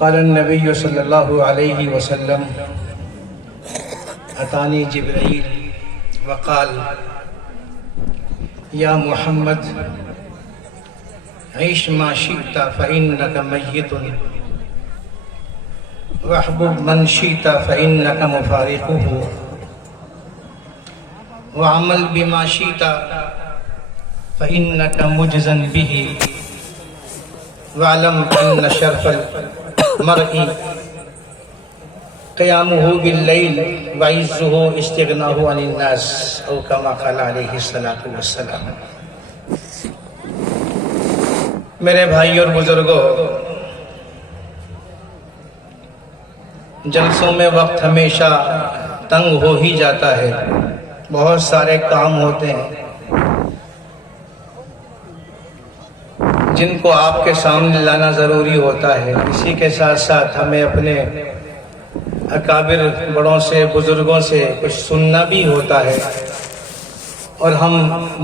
قال النبي صلى الله عليه وسلم أتاني جبريل وقال يا محمد عيش ما شئت فإنك ميت واحبب من شئت فإنك مفارقه وعمل بما شئت فإنك مجزا به واعلم أن شرف المرء قيامه بالليل وعزه استغناه عن الناس أو كما قال عليه الصلاة والسلام۔ میرے بھائی اور بزرگوں، جلسوں میں وقت ہمیشہ تنگ ہو ہی جاتا ہے، بہت سارے کام ہوتے ہیں جن کو آپ کے سامنے لانا ضروری ہوتا ہے۔ اسی کے ساتھ ساتھ ہمیں اپنے اکابر بڑوں سے، بزرگوں سے کچھ سننا بھی ہوتا ہے، اور ہم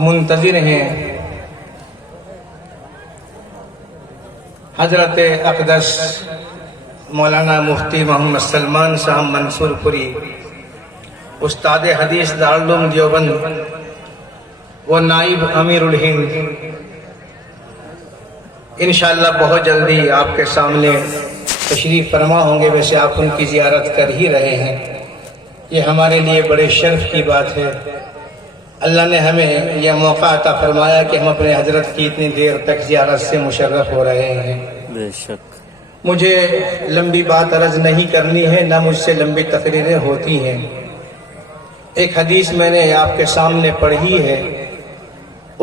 منتظر ہیں حضرت اقدس مولانا مفتی محمد سلمان صاحب منصور پوری، استاد حدیث دارالعلوم دیوبند و نائب امیر الہند، انشاءاللہ بہت جلدی آپ کے سامنے تشریف فرما ہوں گے۔ ویسے آپ ان کی زیارت کر ہی رہے ہیں، یہ ہمارے لیے بڑے شرف کی بات ہے۔ اللہ نے ہمیں یہ موقع عطا فرمایا کہ ہم اپنے حضرت کی اتنی دیر تک زیارت سے مشرف ہو رہے ہیں۔ بے شک مجھے لمبی بات عرض نہیں کرنی ہے، نہ مجھ سے لمبی تقریریں ہوتی ہیں۔ ایک حدیث میں نے آپ کے سامنے پڑھی ہے،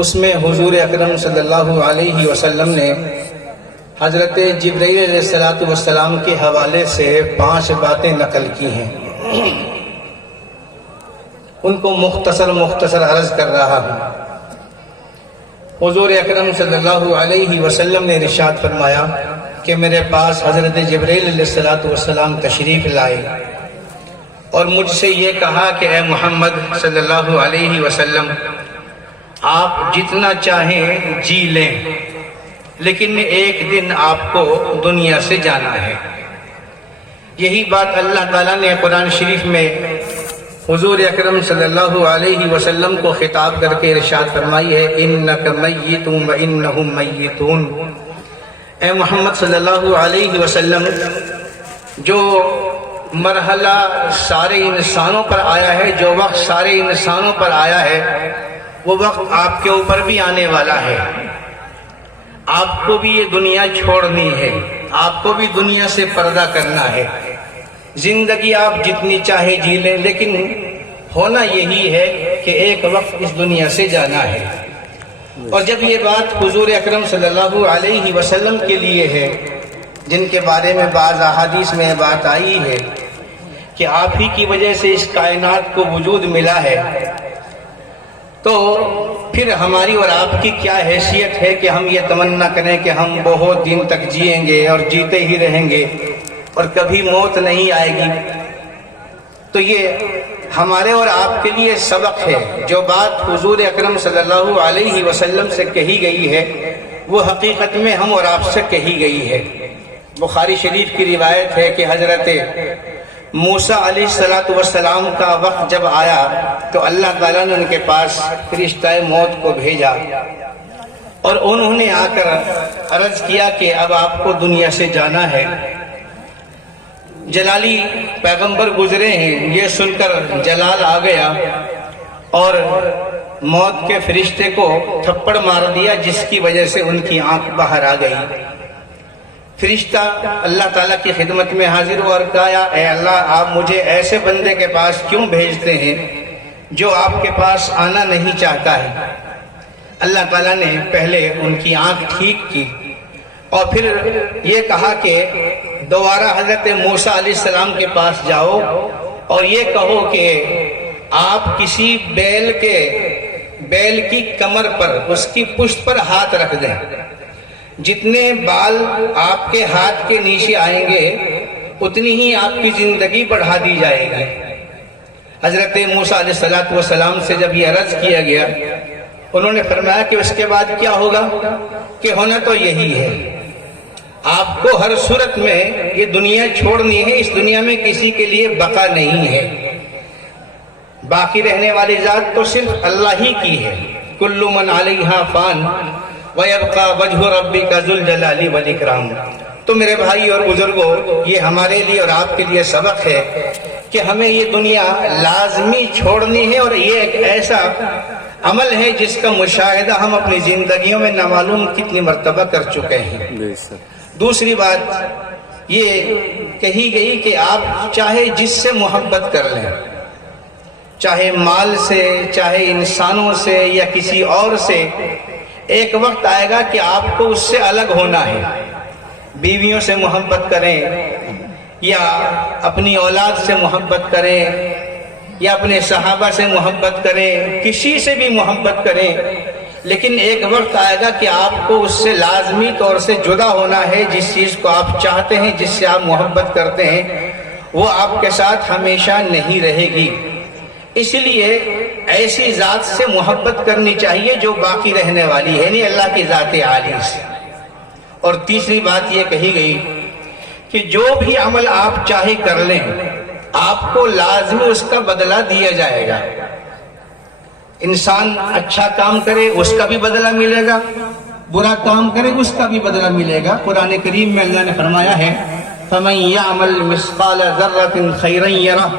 اس میں حضور اکرم صلی اللہ علیہ وسلم نے حضرت جبرائیل علیہ السلام کے حوالے سے 5 باتیں نقل کی ہیں، ان کو مختصر عرض کر رہا ہوں۔ حضور اکرم صلی اللہ علیہ وسلم نے ارشاد فرمایا کہ میرے پاس حضرت جبرائیل علیہ السلام تشریف لائے اور مجھ سے یہ کہا کہ اے محمد صلی اللہ علیہ وسلم، آپ جتنا چاہیں جی لیں، لیکن ایک دن آپ کو دنیا سے جانا ہے۔ یہی بات اللہ تعالیٰ نے قرآن شریف میں حضور اکرم صلی اللہ علیہ وسلم کو خطاب کر کے ارشاد فرمائی ہے، اِنَّكَ مَيِّتٌ وَإِنَّهُمْ مَيِّتُونَ۔ اے محمد صلی اللہ علیہ وسلم، جو مرحلہ سارے انسانوں پر آیا ہے، جو وقت سارے انسانوں پر آیا ہے، وہ وقت آپ کے اوپر بھی آنے والا ہے۔ آپ کو بھی یہ دنیا چھوڑنی ہے، آپ کو بھی دنیا سے پردہ کرنا ہے۔ زندگی آپ جتنی چاہے جی لیں، لیکن ہونا یہی ہے کہ ایک وقت اس دنیا سے جانا ہے۔ اور جب یہ بات حضور اکرم صلی اللہ علیہ وسلم کے لیے ہے، جن کے بارے میں بعض احادیث میں بات آئی ہے کہ آپ ہی کی وجہ سے اس کائنات کو وجود ملا ہے، تو پھر ہماری اور آپ کی کیا حیثیت ہے کہ ہم یہ تمنا کریں کہ ہم بہت دن تک جئیں گے اور جیتے ہی رہیں گے اور کبھی موت نہیں آئے گی۔ تو یہ ہمارے اور آپ کے لیے سبق ہے۔ جو بات حضور اکرم صلی اللہ علیہ وسلم سے کہی گئی ہے، وہ حقیقت میں ہم اور آپ سے کہی گئی ہے۔ بخاری شریف کی روایت ہے کہ حضرت موسیٰ علیہ السلام کا وقت جب آیا تو اللہ تعالیٰ نے ان کے پاس فرشتہ موت کو بھیجا، اور انہوں نے آ کر عرض کیا کہ اب آپ کو دنیا سے جانا ہے۔ جلالی پیغمبر گزرے ہیں، یہ سن کر جلال آ گیا اور موت کے فرشتے کو تھپڑ مار دیا، جس کی وجہ سے ان کی آنکھ باہر آ گئی۔ فرشتہ اللہ تعالیٰ کی خدمت میں حاضر ہوا اور کہا، اے اللہ، آپ مجھے ایسے بندے کے پاس کیوں بھیجتے ہیں جو آپ کے پاس آنا نہیں چاہتا ہے؟ اللہ تعالیٰ نے پہلے ان کی آنکھ ٹھیک کی اور پھر یہ کہا کہ دوبارہ حضرت موسیٰ علیہ السلام کے پاس جاؤ اور یہ کہو کہ آپ کسی بیل کی کمر پر، اس کی پشت پر ہاتھ رکھ دیں، جتنے بال آپ کے ہاتھ کے نیچے آئیں گے اتنی ہی آپ کی زندگی بڑھا دی جائے گی۔ حضرت موسیٰ علیہ السلام سے جب یہ عرض کیا گیا، انہوں نے فرمایا کہ اس کے بعد کیا ہوگا؟ کہ ہونا تو یہی ہے، آپ کو ہر صورت میں یہ دنیا چھوڑنی ہے، اس دنیا میں کسی کے لیے بقا نہیں ہے، باقی رہنے والی ذات تو صرف اللہ ہی کی ہے۔ کل من علیہا فان ویبقى وجہ ربک ذو الجلال والاکرام۔ تو میرے بھائی اور بزرگوں، یہ ہمارے لیے اور آپ کے لیے سبق ہے کہ ہمیں یہ دنیا لازمی چھوڑنی ہے، اور یہ ایک ایسا عمل ہے جس کا مشاہدہ ہم اپنی زندگیوں میں نامعلوم کتنی مرتبہ کر چکے ہیں۔ دوسری بات یہ کہی گئی کہ آپ چاہے جس سے محبت کر لیں، چاہے مال سے، چاہے انسانوں سے یا کسی اور سے، ایک وقت آئے گا کہ آپ کو اس سے الگ ہونا ہے۔ بیویوں سے محبت کریں یا اپنی اولاد سے محبت کریں یا اپنے صحابہ سے محبت کریں، کسی سے بھی محبت کریں، لیکن ایک وقت آئے گا کہ آپ کو اس سے لازمی طور سے جدا ہونا ہے۔ جس چیز کو آپ چاہتے ہیں، جس سے آپ محبت کرتے ہیں، وہ آپ کے ساتھ ہمیشہ نہیں رہے گی۔ اس لیے ایسی ذات سے محبت کرنی چاہیے جو باقی رہنے والی ہے، یعنی اللہ کی ذات عالی سے۔ اور تیسری بات یہ کہی گئی کہ جو بھی عمل آپ چاہے کر لیں، آپ کو لازمی اس کا بدلہ دیا جائے گا۔ انسان اچھا کام کرے اس کا بھی بدلہ ملے گا، برا کام کرے اس کا بھی بدلہ ملے گا۔ قرآن کریم میں اللہ نے فرمایا ہے فَمَن يَعْمَلْ مِثْقَالَ ذَرَّةٍ خَيْرًا يَرَهُ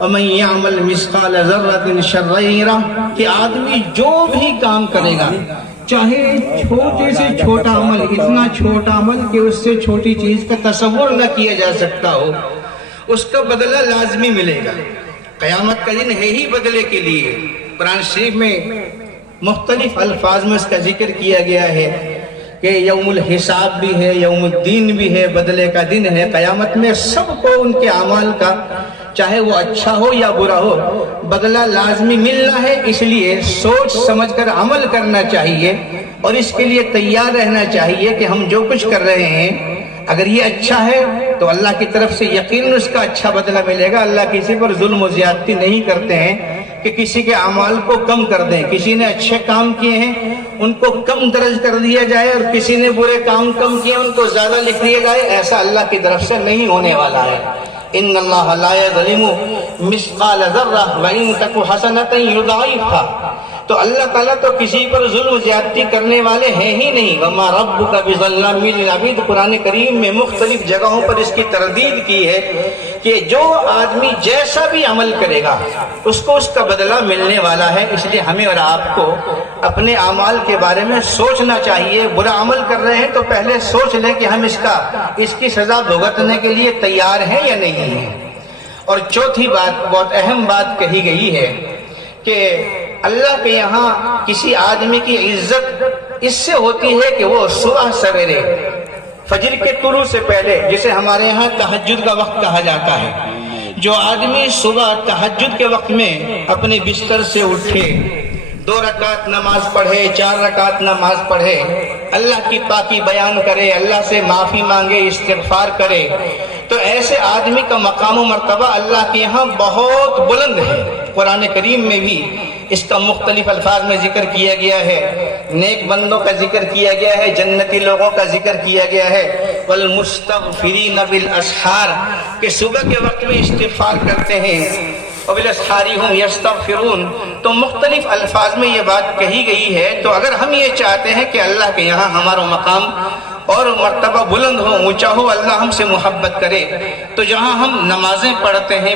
وَمَن يَعْمَلْ مِثْقَالَ ذَرَّةٍ شَرًّا يَرَهُ، کہ آدمی جو بھی کام کرے گا، چاہے چھوٹے سے چھوٹا عمل، اتنا چھوٹا عمل کہ اس سے چھوٹی چیز کا تصور نہ کیا جا سکتا ہو، اس کا بدلہ لازمی ملے گا۔ قیامت کا دن ہے ہی بدلے کے لیے۔ قرآن شریف میں مختلف الفاظ میں اس کا ذکر کیا گیا ہے کہ یوم الحساب بھی ہے، یوم الدین بھی ہے، بدلے کا دن ہے۔ قیامت میں سب کو ان کے اعمال کا، چاہے وہ اچھا ہو یا برا ہو، بدلہ لازمی ملنا ہے۔ اس لیے سوچ سمجھ کر عمل کرنا چاہیے، اور اس کے لیے تیار رہنا چاہیے کہ ہم جو کچھ کر رہے ہیں، اگر یہ اچھا ہے تو اللہ کی طرف سے یقیناً اس کا اچھا بدلہ ملے گا۔ اللہ کسی پر ظلم و زیادتی نہیں کرتے ہیں کہ کسی کے اعمال کو کم کر دیں۔ کسی نے اچھے کام کیے ہیں ان کو کم درج کر دیا جائے، اور کسی نے برے کام کم کیے ان کو زیادہ لکھ دیا جائے، ایسا اللہ کی طرف سے نہیں ہونے والا ہے۔ ان اللہ لا یظلم مثقال ذرہ وان تک حسنۃ یضاعفھا، تو اللہ تعالیٰ تو کسی پر ظلم و زیادتی کرنے والے ہیں ہی نہیں۔ وما ربک بظلام للعبید، قرآن کریم میں مختلف جگہوں پر اس کی تردید کی ہے کہ جو آدمی جیسا بھی عمل کرے گا اس کو اس کا بدلہ ملنے والا ہے۔ اس لیے ہمیں اور آپ کو اپنے اعمال کے بارے میں سوچنا چاہیے۔ برا عمل کر رہے ہیں تو پہلے سوچ لیں کہ ہم اس کی سزا بھگتنے کے لیے تیار ہیں یا نہیں ہیں۔ اور چوتھی بات، بہت اہم بات کہی گئی ہے کہ اللہ کے یہاں کسی آدمی کی عزت اس سے ہوتی ہے کہ وہ صبح سویرے فجر کے طلوع سے پہلے، جسے ہمارے یہاں تہجد کا وقت کہا جاتا ہے، جو آدمی صبح تہجد کے وقت میں اپنے بستر سے اٹھے، 2 رکعت نماز پڑھے، 4 رکعت نماز پڑھے، اللہ کی پاکی بیان کرے، اللہ سے معافی مانگے، استغفار کرے، تو ایسے آدمی کا مقام و مرتبہ اللہ کے یہاں بہت بلند ہے۔ قرآن کریم میں بھی اس کا مختلف الفاظ میں ذکر کیا گیا ہے، نیک بندوں کا ذکر کیا گیا ہے، جنتی لوگوں کا ذکر کیا گیا ہے۔ والمستغفرین بالاسحار، کہ صبح کے وقت میں استغفار کرتے ہیں، وبالاسحار هم یستغفرون، تو مختلف الفاظ میں یہ بات کہی گئی ہے۔ تو اگر ہم یہ چاہتے ہیں کہ اللہ کے یہاں ہمارا مقام اور مرتبہ بلند ہو، اونچا ہو، اللہ ہم سے محبت کرے، تو جہاں ہم نمازیں پڑھتے ہیں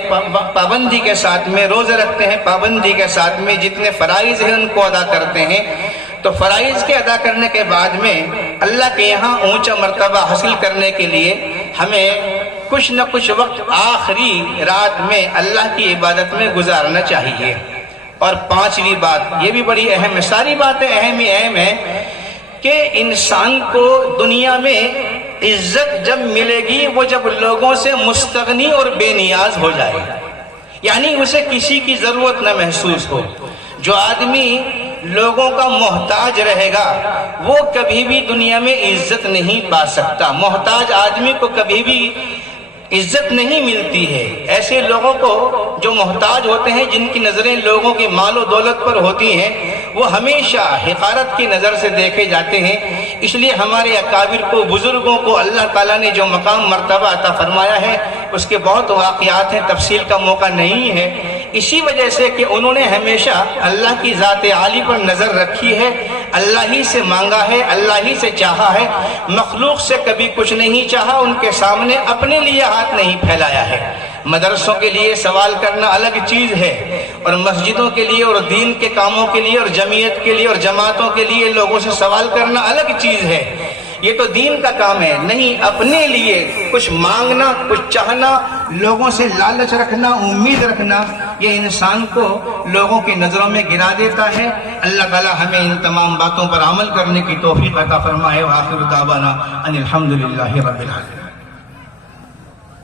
پابندی کے ساتھ میں، روزے رکھتے ہیں پابندی کے ساتھ میں، جتنے فرائض ہیں ان کو ادا کرتے ہیں، تو فرائض کے ادا کرنے کے بعد میں اللہ کے یہاں اونچا مرتبہ حاصل کرنے کے لیے ہمیں کچھ نہ کچھ وقت آخری رات میں اللہ کی عبادت میں گزارنا چاہیے۔ اور 5ویں بات، یہ بھی بڑی اہم ہے، ساری باتیں اہم ہی اہم ہیں، کہ انسان کو دنیا میں عزت جب ملے گی وہ جب لوگوں سے مستغنی اور بے نیاز ہو جائے، یعنی اسے کسی کی ضرورت نہ محسوس ہو۔ جو آدمی لوگوں کا محتاج رہے گا وہ کبھی بھی دنیا میں عزت نہیں پا سکتا۔ محتاج آدمی کو کبھی بھی عزت نہیں ملتی ہے۔ ایسے لوگوں کو جو محتاج ہوتے ہیں، جن کی نظریں لوگوں کی مال و دولت پر ہوتی ہیں، وہ ہمیشہ حقارت کی نظر سے دیکھے جاتے ہیں۔ اس لیے ہمارے اکابر کو، بزرگوں کو اللہ تعالیٰ نے جو مقام مرتبہ عطا فرمایا ہے اس کے بہت واقعات ہیں، تفصیل کا موقع نہیں ہے، اسی وجہ سے کہ انہوں نے ہمیشہ اللہ کی ذات عالی پر نظر رکھی ہے، اللہ ہی سے مانگا ہے، اللہ ہی سے چاہا ہے، مخلوق سے کبھی کچھ نہیں چاہا، ان کے سامنے اپنے لیے ہاتھ نہیں پھیلایا ہے۔ مدرسوں کے لیے سوال کرنا الگ چیز ہے، اور مسجدوں کے لیے اور دین کے کاموں کے لیے اور جمعیت کے لیے اور جماعتوں کے لیے لوگوں سے سوال کرنا الگ چیز ہے۔ یہ تو دین کا کام ہے، نہیں اپنے لیے کچھ مانگنا، کچھ چاہنا، لوگوں سے لالچ رکھنا، امید رکھنا، یہ انسان کو لوگوں کی نظروں میں گرا دیتا ہے۔ اللہ تعالی ہمیں ان تمام باتوں پر عمل کرنے کی توفیق عطا فرمائے۔ وآخر دعوانا ان الحمدللہ رب العالمین۔